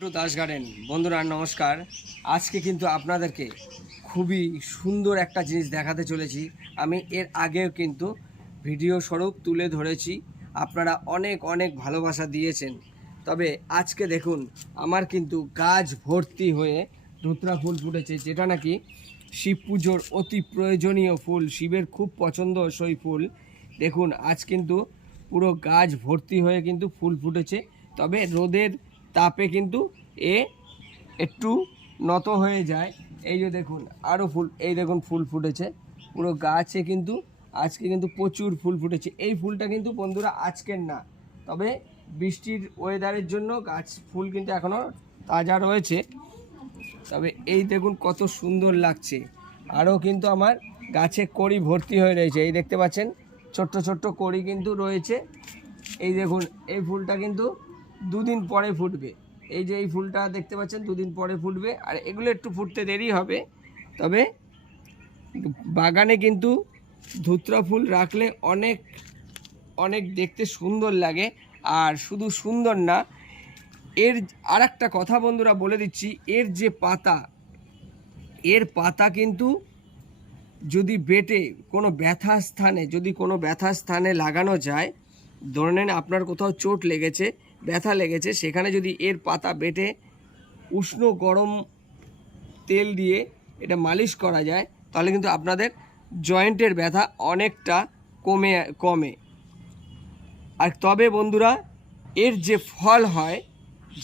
Two Das garden. বন্ধুরা, নমস্কার। আজকে কিন্তু আপনাদেরকে খুবই সুন্দর একটা জিনিস দেখাতে চলেছি। আমি এর আগেও কিন্তু ভিডিও স্বরূপ তুলে ধরেছি। আপনারা অনেক অনেক ভালোবাসা দিয়েছেন। তবে আজকে দেখুন, আমার কিন্তু গাছ ভর্তি হয়ে ধুতরা ফুল ফুটেছে, যেটা নাকি শিব পুজোর অতি প্রয়োজনীয় ফুল, শিবের খুব পছন্দ পছন্দসই ফুল। দেখুন, আজ কিন্তু পুরো গাছ ভর্তি হয়ে কিন্তু ফুল ফুটেছে। তবে রোদের তাপে কিন্তু এ একটু নত হয়ে যায়। এই যে দেখুন আরও ফুল, এই দেখুন ফুল ফুটেছে। পুরো গাছে কিন্তু আজকে কিন্তু প্রচুর ফুল ফুটেছে। এই ফুলটা কিন্তু বন্ধুরা আজকের না, তবে বৃষ্টির ওয়েদারের জন্য গাছ, ফুল কিন্তু এখনও তাজা রয়েছে। তবে এই দেখুন কত সুন্দর লাগছে। আরও কিন্তু আমার গাছে কড়ি ভর্তি হয়ে রয়েছে। এই দেখতে পাচ্ছেন, ছোট্ট ছোট্ট কড়ি কিন্তু রয়েছে। এই দেখুন, এই ফুলটা কিন্তু দুদিন পরে ফুটবে। এই যে এই ফুলটা দেখতে পাচ্ছেন, দুদিন পরে ফুটবে। আর এগুলো একটু ফুটতে দেরি হবে, তবে বাগানে কিন্তু ধুতরা ফুল রাখলে অনেক অনেক দেখতে সুন্দর লাগে। আর শুধু সুন্দর না, এর আর একটা কথা বন্ধুরা বলে দিচ্ছি, এর যে পাতা, এর পাতা কিন্তু যদি বেটে কোনো ব্যথা স্থানে, যদি কোনো ব্যথা স্থানে লাগানো যায়, ধরে নেন আপনার কোথাও চোট লেগেছে ব্যথা লেগেছে, সেখানে যদি এর পাতা বেটে উষ্ণ গরম তেল দিয়ে এটা মালিশ করা যায়, তাহলে কিন্তু আপনাদের জয়েন্টের ব্যথা অনেকটা কমে কমে। আর তবে বন্ধুরা, এর যে ফল হয়,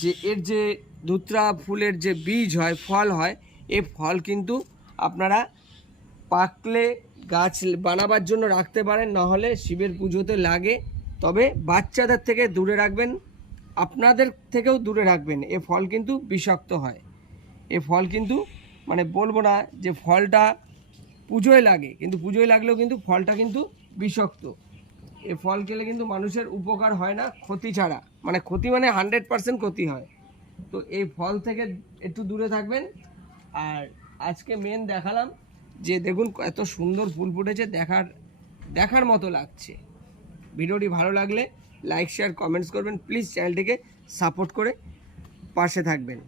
যে এর যে ধুত্রা ফুলের যে বীজ হয়, ফল হয়, এ ফল কিন্তু আপনারা পাকলে গাছ বানাবার জন্য রাখতে পারেন, নাহলে শিবের পুজোতে লাগে। তবে বাচ্চাদের থেকে দূরে রাখবেন আপনাদের থেকেও দূরে রাখবেন, এ ফল কিন্তু বিষাক্ত হয়। এ ফল কিন্তু মানে বলব না যে ফলটা পুজোয় লাগে, কিন্তু পুজোয় লাগলেও কিন্তু ফলটা কিন্তু বিষাক্ত। এ ফল খেলে কিন্তু মানুষের উপকার হয় না, ক্ষতি ছাড়া। মানে ক্ষতি মানে হান্ড্রেড পার্সেন্ট ক্ষতি হয়। তো এই ফল থেকে একটু দূরে থাকবেন। আর আজকে মেন দেখালাম যে দেখুন এত সুন্দর ফুল ফুটেছে, দেখার দেখার মতো লাগছে। ভিডিওটি ভালো লাগলে লাইক শেয়ার কমেন্টস করবেন। প্লিজ চ্যানেলটিকে সাপোর্ট করে পাশে থাকবেন।